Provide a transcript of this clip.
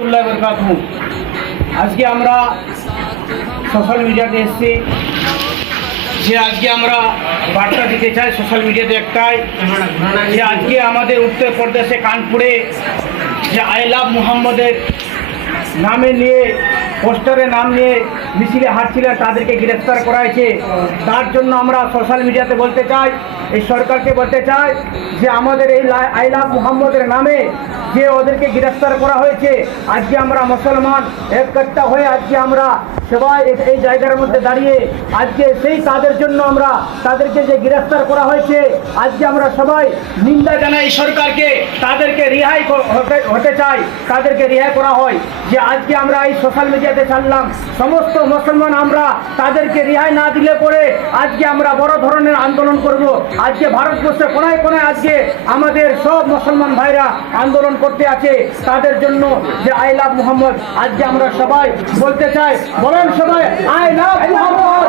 রহমতুল্লাহ বরকাতুহু। আজকে আমরা সোশ্যাল মিডিয়াতে এসেছি যে আজকে আমরা বার্তা দিতে চাই সোশ্যাল মিডিয়াতে একটাই, যে আজকে আমাদের উত্তরপ্রদেশে কানপুরে যে আই লাভ মুহাম্মদের নামে নিয়ে পোস্টারে নাম নিয়ে মিছিলে হাঁটছিলেন, তাদেরকে গ্রেফতার করা হয়েছে। তার জন্য আমরা সোশ্যাল মিডিয়াতে বলতে চাই, এই সরকারকে বলতে চাই যে আমাদের এই আই লাভ মুহাম্মদের নামে যে ওদেরকে গ্রেফতার করা হয়েছে, আজকে আমরা মুসলমান একটা হয়ে আজকে আমরা সবাই এই জায়গার মধ্যে দাঁড়িয়ে আজকে সেই তাদের জন্য আমরা তাদেরকে যে গ্রেফতার করা হয়েছে আজকে আমরা সবাই নিন্দা জানাই সরকারকে। তাদেরকে রিহাই হতে চাই, তাদেরকে রিহাই করা হয়। যে আজকে আমরা এই সোশ্যাল মিডিয়াতে ছাড়লাম, সমস্ত মুসলমান আমরা তাদেরকে রিহাই না দিলে পরে আজকে আমরা বড় ধরনের আন্দোলন করব। আজকে ভারতবর্ষে কোনায় কোনায় আজকে আমাদের সব মুসলমান ভাইরা আন্দোলন করতে আছে তাদের জন্য যে আই লাভ মুহাম্মদ। আজকে আমরা সবাই বলতে চাই, বলেন সবাই আই লাভ মুহাম্মদ।